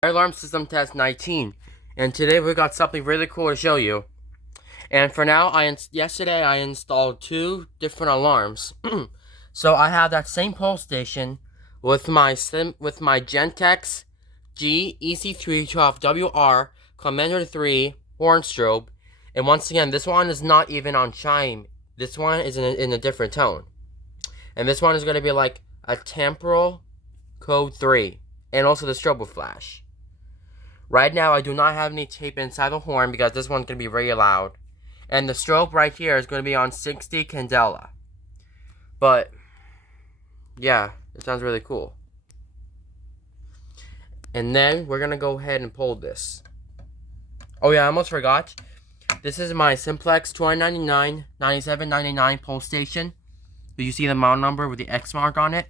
Fire alarm system test 19, and today we got something really cool to show you. And for now, yesterday I installed two different alarms. So I have that same pole station with my Gentex G EC312WR Commander 3 horn strobe, and once again, this one is not even on chime. This one is in a different tone, and this one is going to be like a temporal code 3, and also the strobe will flash. Right now, I do not have any tape inside the horn because this one's going to be very loud. And the strobe right here is going to be on 60 candela. But, yeah, it sounds really cool. And then, we're going to go ahead and pull this. Oh yeah, I almost forgot. This is my Simplex 2099 9799 pole station. Do you see the model number with the X mark on it?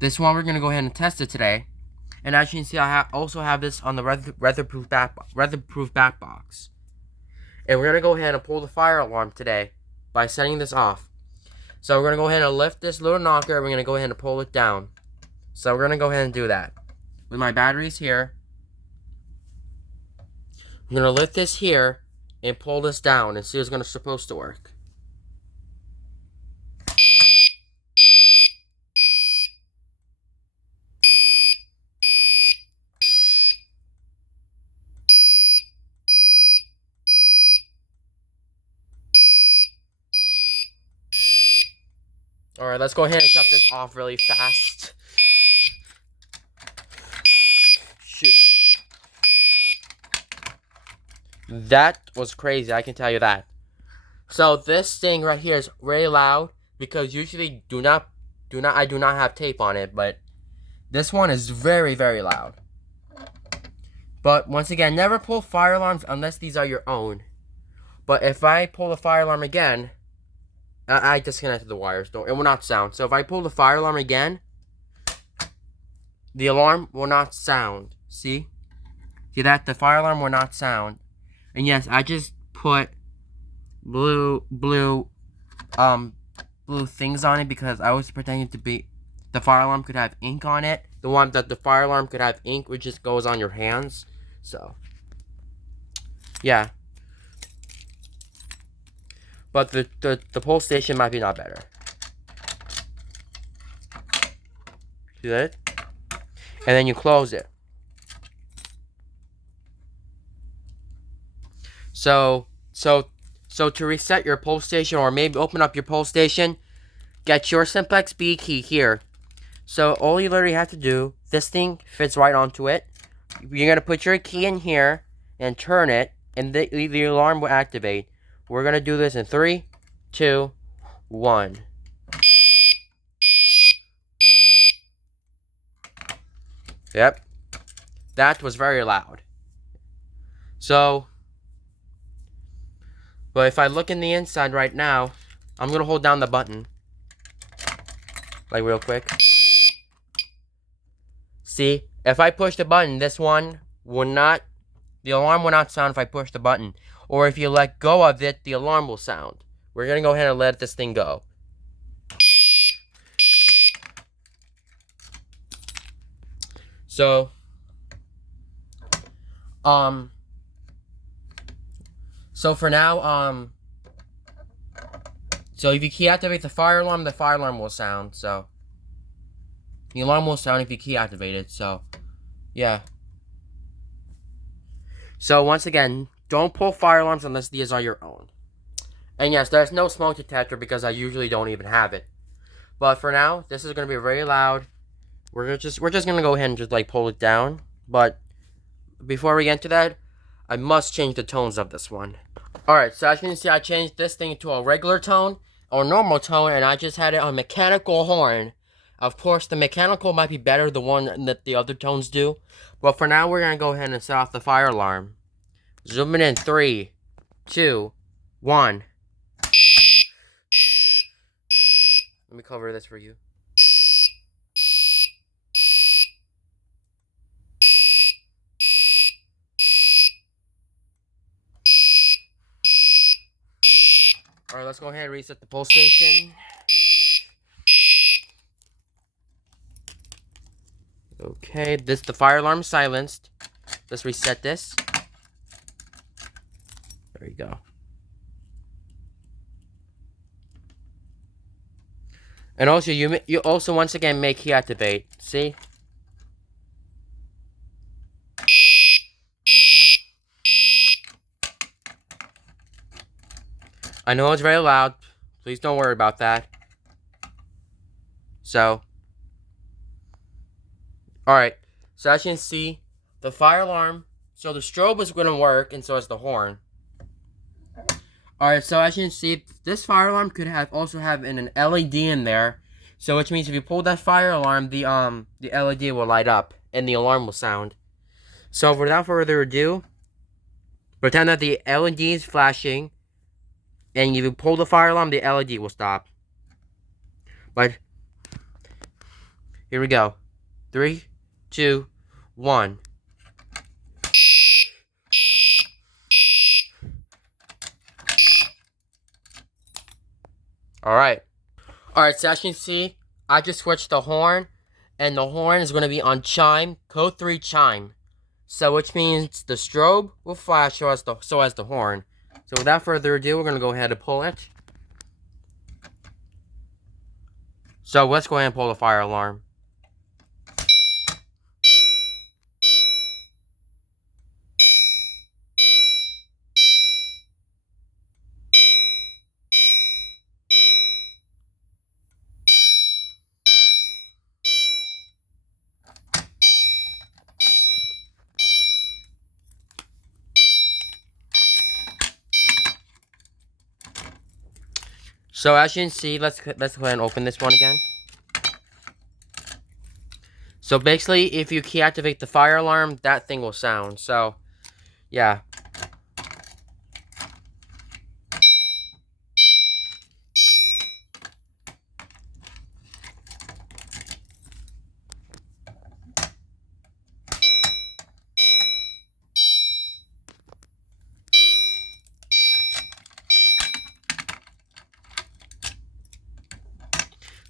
This one, we're going to go ahead and test it today. And as you can see, I also have this on the weatherproof back box. And we're going to go ahead and pull the fire alarm today by setting this off. So we're going to go ahead and lift this little knocker, and we're going to go ahead and pull it down. So we're going to go ahead and do that. With my batteries here, I'm going to lift this here and pull this down and see if it's supposed to work. Alright, let's go ahead and shut this off really fast. Shoot. That was crazy, I can tell you that. So this thing right here is very loud because usually I do not have tape on it, but this one is very, very loud. But once again, never pull fire alarms unless these are your own. But if I pull the fire alarm again, I disconnected the wires. It will not sound. So if I pull the fire alarm again, the alarm will not sound. See? See that? The fire alarm will not sound. And yes, I just put blue things on it because I was pretending to be the fire alarm could have ink on it. The one that the fire alarm could have ink which just goes on your hands. So yeah. But the pole station might be not better. See that? And then you close it. So to reset your pole station, or maybe open up your pole station, get your Simplex B key here. So all you literally have to do, this thing fits right onto it. You're gonna put your key in here and turn it, and the alarm will activate. We're gonna do this in 3, 2, 1. Yep. That was very loud. So, but if I look in the inside right now, I'm gonna hold down the button. Like real quick. See, if I push the button, the alarm will not sound if I push the button. Or if you let go of it, the alarm will sound. We're gonna go ahead and let this thing go. So, so for now, so if you key activate the fire alarm will sound. So the alarm will sound if you key activate it. So yeah. So once again, don't pull fire alarms unless these are your own. And yes, there's no smoke detector because I usually don't even have it. But for now, this is gonna be very loud. We're just gonna go ahead and just like pull it down. But before we get into that, I must change the tones of this one. Alright, so as you can see, I changed this thing to a regular tone or normal tone, and I just had it on mechanical horn. Of course, the mechanical might be better, the one that the other tones do. But for now, we're gonna go ahead and set off the fire alarm. Zoom in 3, 2, 1. Let me cover this for you. Alright, let's go ahead and reset the pole station. Okay. Okay, the fire alarm is silenced. Let's reset this. There you go. And also, you also once again may key activate. See? I know it's very loud. Please don't worry about that. So, alright. So as you can see, the fire alarm, so the strobe is going to work, and so is the horn. Alright, so as you can see, this fire alarm could also have an LED in there. So which means if you pull that fire alarm, the LED will light up, and the alarm will sound. So without further ado, pretend that the LED is flashing, and if you pull the fire alarm, the LED will stop. But, here we go. 3, 2, 1. Alright. Alright, so as you can see, I just switched the horn, and the horn is going to be on chime, code 3 chime. So which means the strobe will flash so as the horn. So without further ado, we're going to go ahead and pull it. So let's go ahead and pull the fire alarm. So as you can see, let's go ahead and open this one again. So basically, if you key activate the fire alarm, that thing will sound. So, yeah.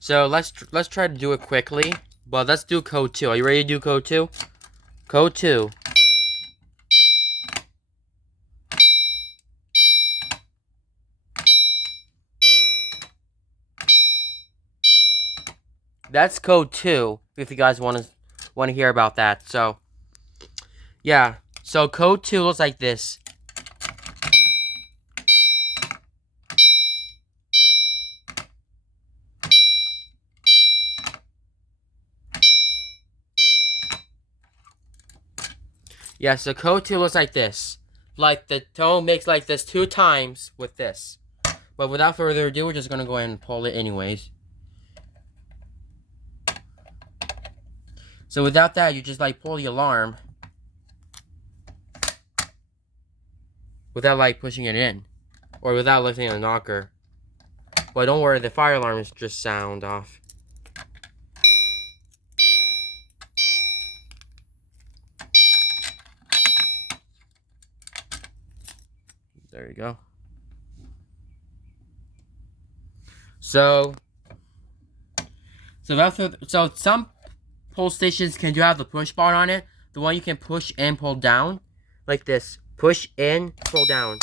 So let's try to do it quickly. But let's do code 2. Are you ready to do code 2? Code 2. That's code 2. If you guys want to hear about that. So yeah. So code 2 looks like this. Yeah, so code 2 looks like this. Like the tone makes like this 2 times with this. But without further ado, we're just going to go ahead and pull it anyways. So without that, you just like pull the alarm. Without like pushing it in. Or without lifting the knocker. But don't worry, the fire alarm is just sound off. There you go. So some pull stations can do have the push bar on it. The one you can push and pull down. Like this. Push in, pull down.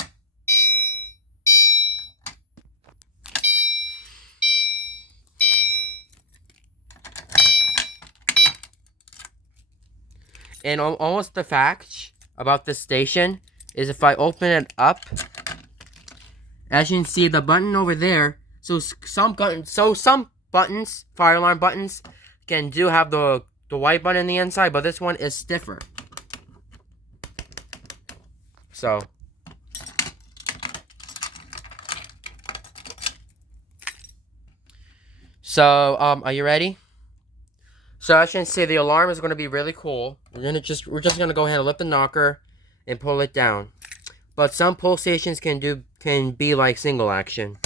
And almost the fact about this station is if I open it up, as you can see the button over there, so some buttons, fire alarm buttons, do have the white button on the inside, but this one is stiffer. So are you ready? So as you can see, the alarm is going to be really cool. We're just going to go ahead and lift the knocker and pull it down. But some pull stations can be like single action.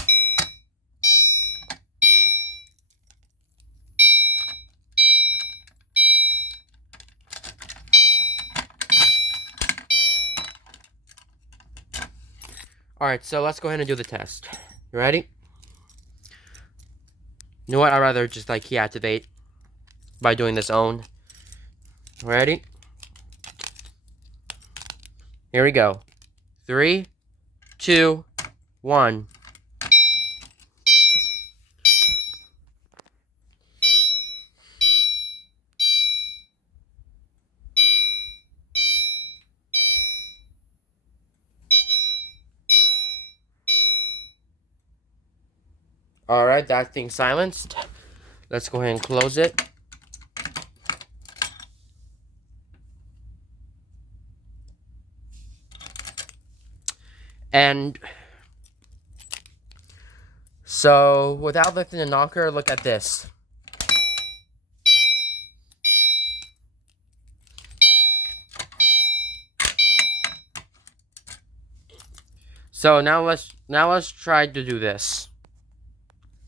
Alright, so let's go ahead and do the test. You ready? You know what? I'd rather just like key activate by doing this own. Ready? Here we go. 3, 2, 1. Alright, that thing's silenced. Let's go ahead and close it. And so, without lifting the knocker, look at this. So now let's try to do this.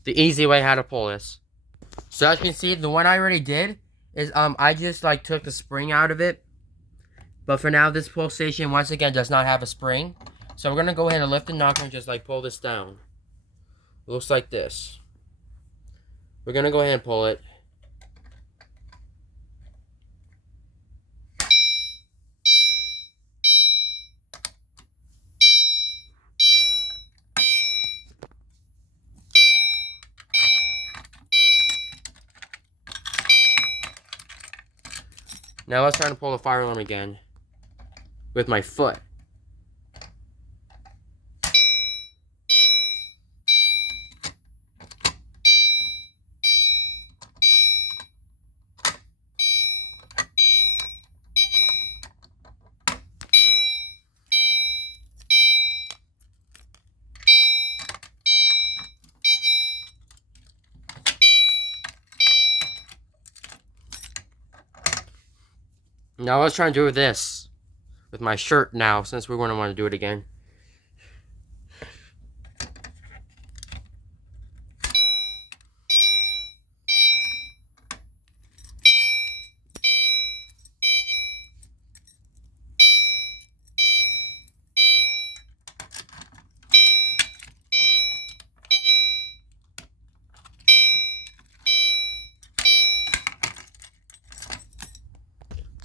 The easy way how to pull this. So as you can see, the one I already did is I just like took the spring out of it. But for now, this pull station once again does not have a spring. So we're gonna go ahead and lift the knocker and just like pull this down. It looks like this. We're gonna go ahead and pull it. Now let's try to pull the fire alarm again with my foot. Now let's try and do this with my shirt now, since we're going to want to do it again.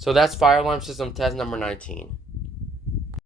So that's fire alarm system test number 19.